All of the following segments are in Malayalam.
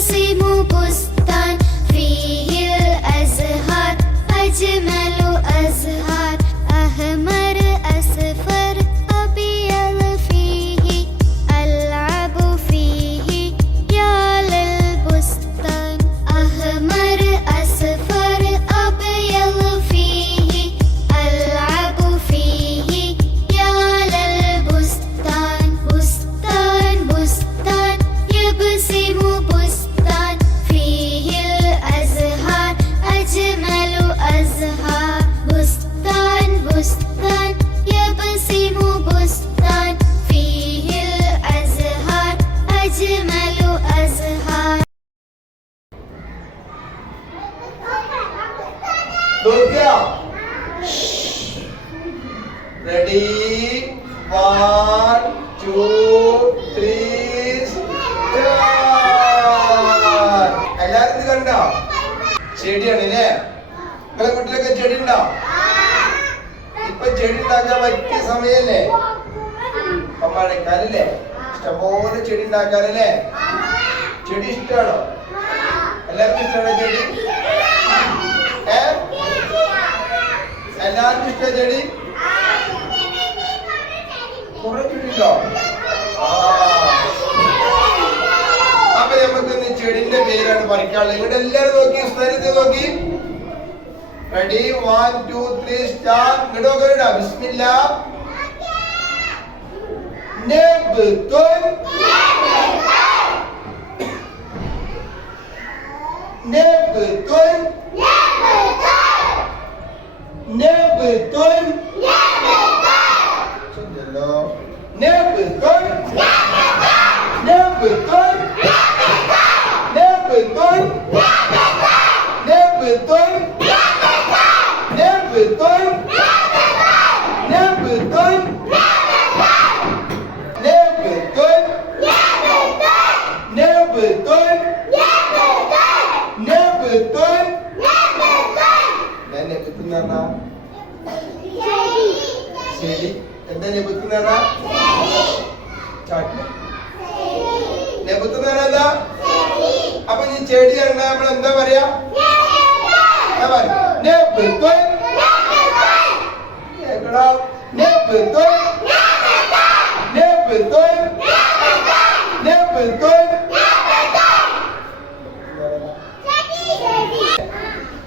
зиму пост. റെഡി വൺ ടു ത്രീ എല്ലാരും ഇത് കണ്ടോ? ചെടിയാണ് അല്ലേ? നിങ്ങളെ വീട്ടിലൊക്കെ ചെടി ഉണ്ടോ? ഇപ്പൊ ചെടി ഉണ്ടാക്കാൻ പറ്റിയ സമയല്ലേ? ഇപ്പൊ മഴക്കാലല്ലേ ഇഷ്ടംപോലെ ചെടി ഉണ്ടാക്കാനല്ലേ? ചെടി ഇഷ്ടമാണോ എല്ലാവർക്കും ഇഷ്ടമാണോ ചെടി? ഏ? എല്ലാവർക്കും ഇഷ്ട ചെടി? അപ്പൊ ചെടിന്റെ പേരാണ് പഠിക്കാനുള്ളത് ഇവിടെ എല്ലാരും നോക്കി സ്ഥലത്ത് നോക്കി. Ready one two three start ഇങ്ങോട്ട് നോക്കണ്ട ബിസ്മില്ല. എന്താ? ചാട്ടി നെബുത്തുന്നേന എന്താ അപ്പൊ ഈ ചെടി കണ്ടാ നമ്മൾ എന്താ പറയാ?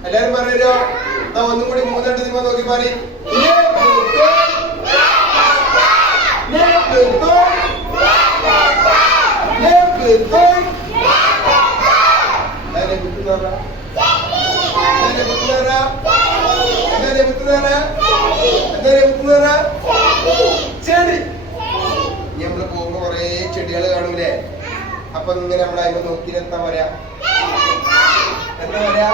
എല്ലാരും പറയോ ഒന്നും കൂടി മൂന്നെണ്ണത്തിന് നോക്കി പറയും చెప్తున్నారా అందరు చెప్తున్నారా అందరు చెప్తున్నారా అందరు చెప్తున్నారా ചെടി. നമ്മൾ പോകുമ്പോ കൊറേ ചെടികൾ കാണൂലേ? അപ്പൊ ഇങ്ങനെ നമ്മൾ അതിനെ നോക്കി എന്താ പറയാ? എന്താ പറയാ?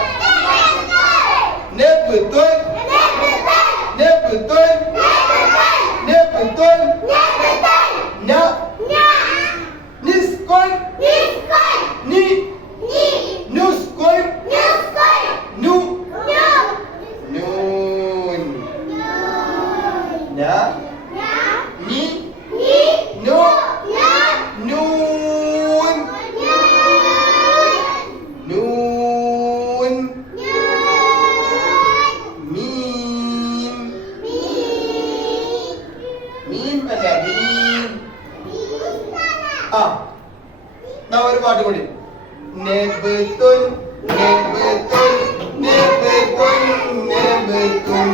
നെപ്പ് തോയ്. നെപ്പ് തോയ്. ന നി നൂൻ. നൂൻ. മീം മീം അല്ല മീം ആ എന്നാ ഒരു പാട്ട് കൂടി. നെബുത്തുൻ നെബുത്തുൻ നെബുത്തുൻ നെബുത്തുൻ.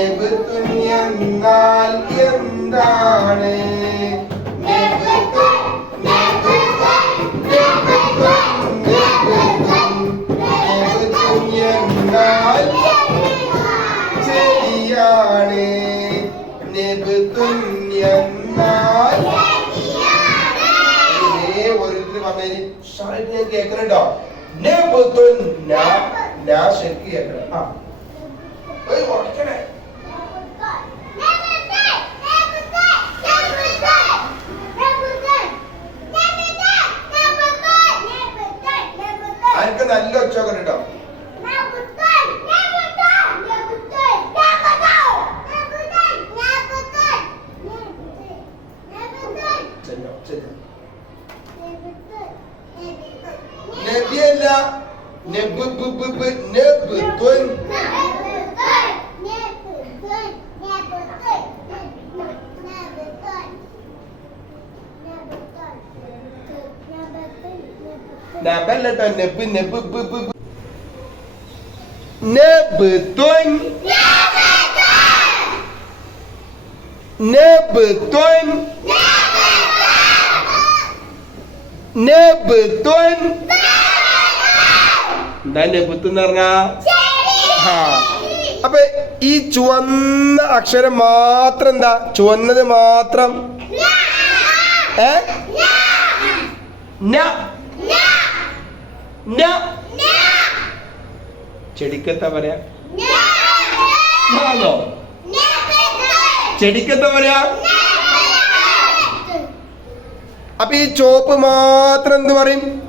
നെബുത്തുൻ എന്നാൽ എന്താണ് ശരിയാണ്. നെബുത്തുൻ എന്നാൽ ഇതേ ഒരു പറഞ്ഞു ഷാളിട്ട് ഞാൻ കേൾക്കുന്നുണ്ടോ? നെബുത്തുൻ ഞാൻ ശരിക്കും കേൾക്കണം. ആ. talking to up. നബല്ലട്ടോ നെബ് നെബ് നെബ് നെബ് നെബ് എന്താ നെബത്ത് എന്ന് പറഞ്ഞാ? ആ. അപ്പൊ ഈ ചുവന്ന അക്ഷരം മാത്രം എന്താ? ചുവന്നത് മാത്രം. ഏ? ചെടിക്കെത്താ പറയാ? അപ്പൊ ഈ ചോപ്പ് മാത്രം എന്ത് പറയും?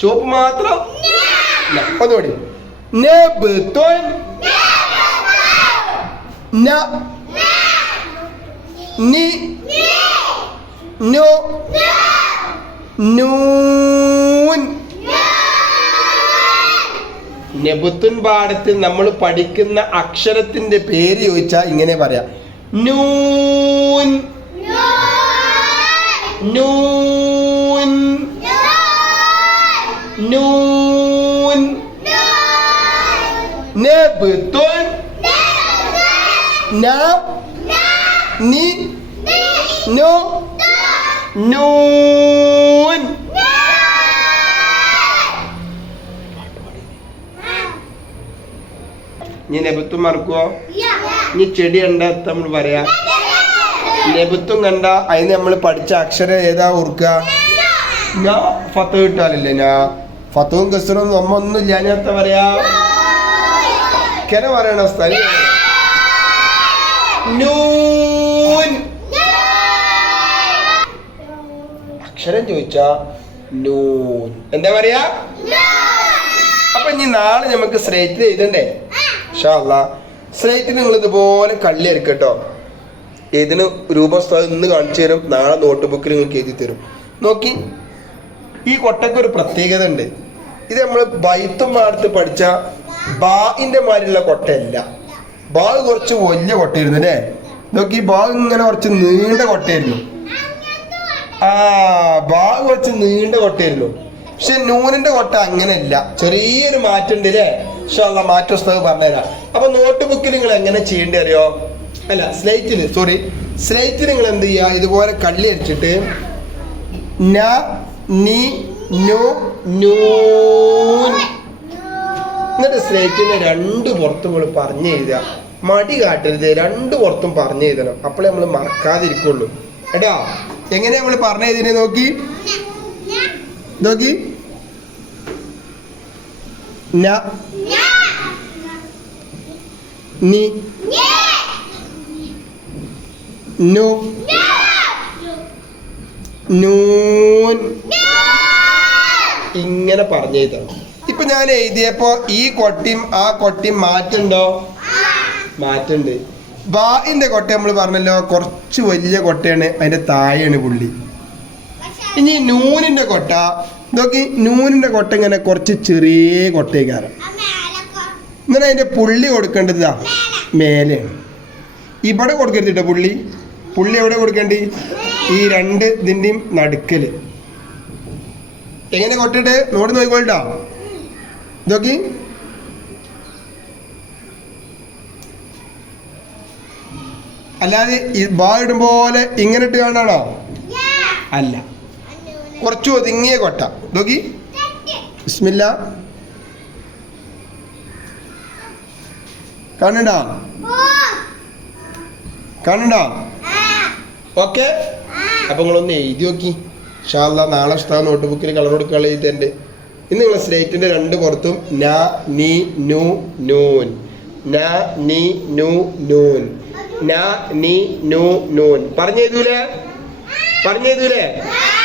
ചോപ്പ് മാത്രം. ഒന്നുകൂടി നെബ് തൊൻ. ന. നി. നോ നൂൻ നെബുത്തുൻ പാഠത്തിൽ നമ്മൾ പഠിക്കുന്ന അക്ഷരത്തിന്റെ പേര് ചോദിച്ചാൽ ഇങ്ങനെ പറയാം. നൂൻ. നൂൻ. നൂൻ. നെബുത്തുൻ. ന. നി. നോ. നൂൻ. ഇനി നെബുത്തും മറക്കുവോ? നീ ചെടി കണ്ട നമ്മൾ പറയാ. നെബുത്തും കണ്ട അതിന് നമ്മൾ പഠിച്ച അക്ഷരം ഏതാ ഓർക്കുക ഞാ ഫത്ത കിട്ടാലില്ലേ ഞാ? ഫത്തവും കസറും നമ്മ ഒന്നും ഇല്ല ഞാൻ എത്ര പറയാ? കെന പറയണ സ്ഥലം നൂൻ. അക്ഷരം ചോദിച്ചാ നൂൻ. എന്താ പറയാ? അപ്പൊ ഇനി നാളെ നമുക്ക് സ്ട്രേറ്റ് എഴുതണ്ടേ? സ്ലേറ്റിൽ നിങ്ങൾ ഇതുപോലെ കള്ളി അരിക്കട്ടോ ഇതിന് രൂപസ്ഥലം ഇന്ന് കാണിച്ചു തരും നാളെ നോട്ട് ബുക്കിൽ നിങ്ങൾക്ക് എഴുതി തരും. നോക്കി ഈ കൊട്ടയ്ക്ക് ഒരു പ്രത്യേകത ഉണ്ട്. ഇത് നമ്മൾ ബൈത്തും മാടത്ത് പഠിച്ച ബാഇന്റെ മാതിരിയുള്ള കൊട്ടയല്ല. ബാ കുറച്ച് വലിയ കൊട്ടയായിരുന്നു അല്ലേ? നോക്കി ബാ ഇങ്ങനെ കുറച്ച് നീണ്ട കൊട്ടയായിരുന്നു. ആ ബാ കുറച്ച് നീണ്ട കൊട്ടയായിരുന്നു. പക്ഷെ നൂനിന്റെ കൊട്ട അങ്ങനെയല്ല. ചെറിയൊരു മാറ്റം ഉണ്ട് അല്ലേ? ഇൻഷാല്ല മാറ്റ പുസ്തകം പറഞ്ഞുതരാം. അപ്പൊ നോട്ട് ബുക്കിൽ നിങ്ങൾ എങ്ങനെ ചെയ്യേണ്ടി അറിയോ? അല്ല സ്ലേറ്റിൽ സോറി സ്ലേറ്റിൽ നിങ്ങൾ എന്ത് ചെയ്യുക? ഇതുപോലെ കള്ളി അടിച്ചിട്ട് ന നൂൻ എന്നിട്ട് സ്ലേറ്റിന് രണ്ട് പുറത്തും നമ്മൾ പറഞ്ഞു എഴുതുക. മടി കാട്ടരുത്. രണ്ട് പുറത്തും പറഞ്ഞു എഴുതണം. അപ്പോഴേ നമ്മൾ മറക്കാതിരിക്കുള്ളൂ. എടാ എങ്ങനെ നമ്മൾ പറഞ്ഞു എഴുതിനെ നോക്കി? നോക്കി. ന നി നു നൂൻ ഇങ്ങനെ പറഞ്ഞു തരും ഇപ്പൊ ഞാൻ എഴുതിയപ്പോ ഈ കൊട്ടിയും ആ കൊട്ടിയും മാറ്റുണ്ടോ? മാറ്റുണ്ട്. ബാഇന്റെ കൊട്ട നമ്മൾ പറഞ്ഞല്ലോ കുറച്ച് വലിയ കൊട്ടയാണ് അതിന്റെ താഴെയാണ് പുള്ളി. ഇനി നൂനിന്റെ കൊട്ട. നോക്കി നൂനിന്റെ കൊട്ട ഇങ്ങനെ കുറച്ച് ചെറിയ കൊട്ടേക്കാരം. ഇങ്ങനെ അതിന്റെ പുള്ളി കൊടുക്കേണ്ടത് ഇതാ മേലെയാണ് ഇവിടെ കൊടുക്കരുത് കേട്ടോ പുള്ളി. പുള്ളി എവിടെ കൊടുക്കേണ്ടി? ഈ രണ്ട് ഇതിന്റെയും നടുക്കൽ. എങ്ങനെ കൊട്ടിട്ട്? നോടി നോക്കിക്കോട്ടോ നോക്കി അല്ലാതെ ഈ ബാ ഇടും പോലെ ഇങ്ങനെ ഇട്ട് കാണാണോ? അല്ല. കുറച്ച് ഒതുങ്ങിയ കൊട്ട. നോക്കി ബിസ്മില്ല. കാണണ്ടോ കാണണ്ടോ ഓക്കെ. അപ്പൊ നിങ്ങളൊന്ന് എഴുതി നോക്കി. ഷാല്ല നാളെ ഉസ്താദ് നോട്ട് ബുക്കിൽ കളർ കൊടുക്കുക എഴുതി ഇന്ന് നിങ്ങൾ സ്ലേറ്റിന്റെ രണ്ട് പുറത്തും ന നീ നു നൂൻ. ന നീ നൂൻ. ന നീ നൂൻ. പറഞ്ഞു എഴുതൂലേ പറഞ്ഞു എഴുതൂലേ ഓ